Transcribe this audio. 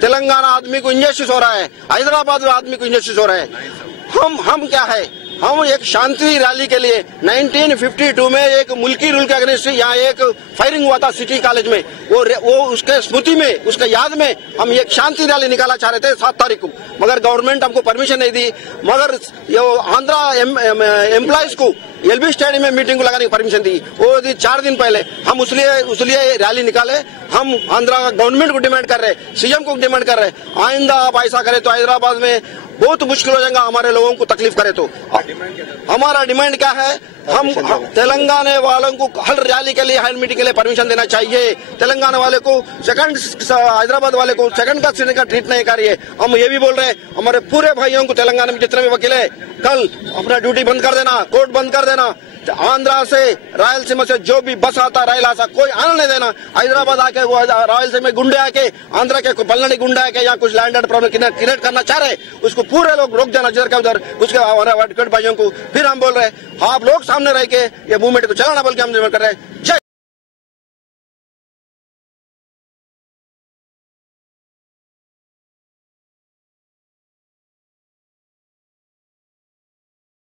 तेलंगाना आदमी को इंजस्टिस हो रहा है, हैदराबाद आदमी को इंजस्टिस हो रहा है। हम क्या है, हम एक शांति रैली के लिए 1952 में एक मुल्की रूल के अगेंस्ट यहाँ एक फायरिंग हुआ था सिटी कॉलेज में, वो उसके स्मृति में, उसके याद में हम एक शांति रैली निकालना चाह रहे थे 7 तारीख को, मगर गवर्नमेंट हमको परमिशन नहीं दी। मगर ये आंध्रा एम्प्लॉइज को एलबी स्टेडियम में मीटिंग को लगाने की परमिशन दी, वो दी 4 दिन पहले। हम उसलिए रैली निकाले। हम आंध्रा गवर्नमेंट को डिमांड कर रहे, सीएम को डिमांड कर रहे, आइंदा आप ऐसा करें तो हैदराबाद में बहुत मुश्किल हो जाएगा, हमारे लोगों को तकलीफ करे तो। हमारा डिमांड क्या है, हम तेलंगाना वालों को हर रैली के लिए, हर मीटिंग के लिए परमिशन देना चाहिए। तेलंगाना वाले को सेकंड, हैदराबाद वाले को सेकंड का श्रेणी का ट्रीट नहीं करिए। हम ये भी बोल रहे हैं, हमारे पूरे भाइयों को तेलंगाना में जितने भी वकील है, कल अपना ड्यूटी बंद कर देना, कोर्ट बंद कर देना। आंध्रा से, रायलसीमा से जो भी बस आता, रेल आता, कोई आना नहीं देना। हैदराबाद आके वो रायलसीमा में गुंडे आके, आंध्रा के पल्लड़ी गुंडे आके यहाँ कुछ लैंड प्रॉब्लम क्रिएट करना चाह रहे, उसको पूरे लोग रोक देना जिधर का उधर, उसके हमारे भाइयों को। फिर हम बोल रहे हैं, आप लोग सामने रह के ये मूवमेंट को चलाना बोल के हम कर रहे हैं। जय